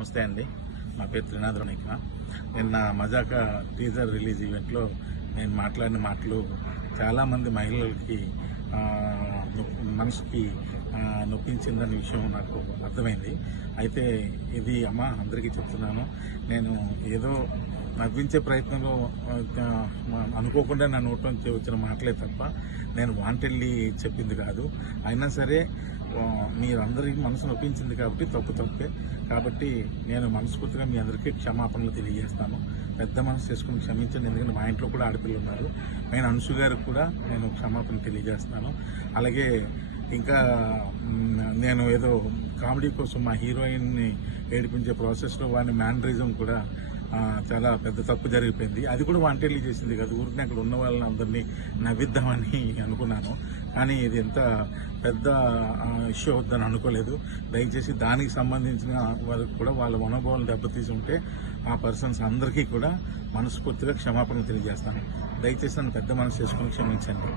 నమస్తే అండి. నా పేరు త్రినాథ్. నిన్న మజాక టీజర్ రిలీజ్ ఈవెంట్లో నేను మాట్లాడిన మాటలు చాలామంది మహిళలకి మనసుకి నొప్పించిందనే విషయం నాకు అర్థమైంది. అయితే ఇది అందరికీ చెప్తున్నాను. నేను ఏదో నవ్వించే ప్రయత్నంలో అనుకోకుండా నా నోట్ నుంచి వచ్చిన మాటలే తప్ప నేను వాంటెళ్ళి చెప్పింది కాదు. అయినా సరే మీరందరికీ మనసు నొప్పించింది కాబట్టి తప్పే. కాబట్టి నేను మనస్ఫూర్తిగా మీ అందరికీ క్షమాపణలు తెలియజేస్తాను. పెద్ద మనసు చేసుకుని క్షమించండి. ఎందుకంటే మా ఇంట్లో కూడా ఆడపిల్లలు ఉన్నారు. నేను అంశు గారికి కూడా నేను క్షమాపణ తెలియజేస్తాను. అలాగే ఇంకా నేను ఏదో కామెడీ కోసం మా హీరోయిన్ని ఏడిపించే ప్రాసెస్లో వాడిని మ్యానరిజం కూడా చాలా పెద్ద తప్పు జరిగిపోయింది. అది కూడా వాంటెళ్ళి చేసింది కాదు. ఊరికి అక్కడ ఉన్న వాళ్ళని అందరినీ నవ్విద్దామని అనుకున్నాను. కానీ ఇది ఎంత పెద్ద ఇష్యూ అవుద్దని అనుకోలేదు. దయచేసి దానికి సంబంధించిన వాళ్ళకి కూడా వాళ్ళ మనోభావాలు దెబ్బతీసి ఉంటే ఆ పర్సన్స్ అందరికీ కూడా మనస్ఫూర్తిగా క్షమాపణ తెలియజేస్తాను. దయచేసి నన్ను పెద్ద మనసు చేసుకుని క్షమించండి.